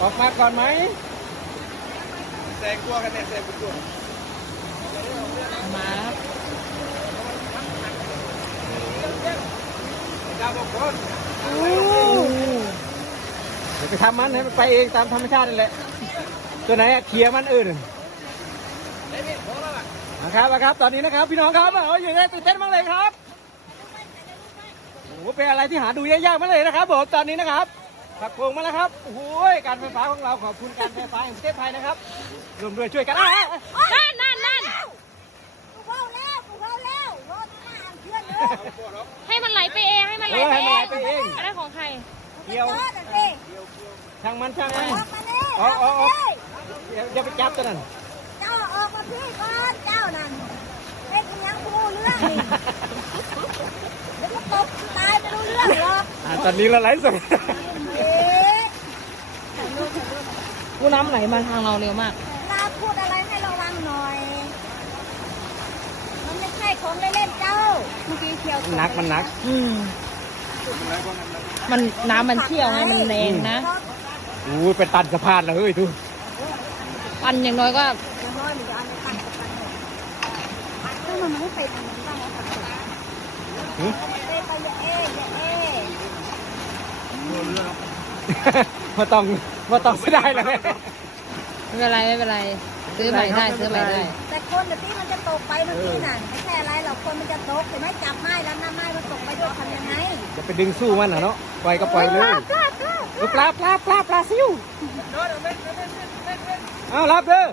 ออกมาก่อนไหมแซงกลัวกันเน่แซงกลัวมาจับบอลเดไปทำมันให้มันไปเองตามธรรมชาติเลยแหละ ตัวไหนเคียมันอื่นนะครับนะครับ ตอนนี้นะครับ พี่น้องครับอยู่ในตื่เต้นมากเลยครับโอ้เป็นอะไรที่หาดูยากๆมากเลยนะครับผมตอนนี้นะครับขับโคงมาแล้วครับโอ้ยการไฟฟ้าของเราขอบคุณการไฟฟ้าแห่งประเทศไทยนะครับรวมด้วยช่วยกันนั่นนั่นนั่นเข้าแล้วเขาแล้วรถน้ำเพื่อนเลยให้มันไหลไปเองให้มันไหลไปเองให้มันไหลไปเองไรของใครเดียวช่างมันช่างมันออกมาเลยเดี๋ยวจะไปจับตัวนั้นเจ้าออกมาพี่ก่อนเจ้านั่นให้กนยังคู่เรื่องตอนนี้เรไลฟ์สผู้น้ำไหลมาทางเราเร็วมากลาพูดอะไรให้ระวังหน่อย มันไม่ใช่ของเล่นเจ้าเมื่อกี้เที่ยวนักมันนัก อืมมันน้ำมันเที่ยวไง มันแรงนะอู้ยไปตันสะพานเลยทุกตันอย่างน้อยก็เ่มาต้องมาต้องไม่ได้เลยไม่เป็นไรไม่เป็นไรซื้อใหม่ได้ซื้อใหม่ได้แต่คนเดี๋ยวที้มันจะตกไปทุกที่น่ะไม่แค่อะไรหรอกคนมันจะตกถห็นไหมจับไม้แล้วน้ำไม้มันตกไปด้วยทำยังไงจะไปดึงสู้มันเหรอเนาะปล่อยก็ปล่อยเลย ปลาปลาปลาปลาปลาซิวเอาลับเลย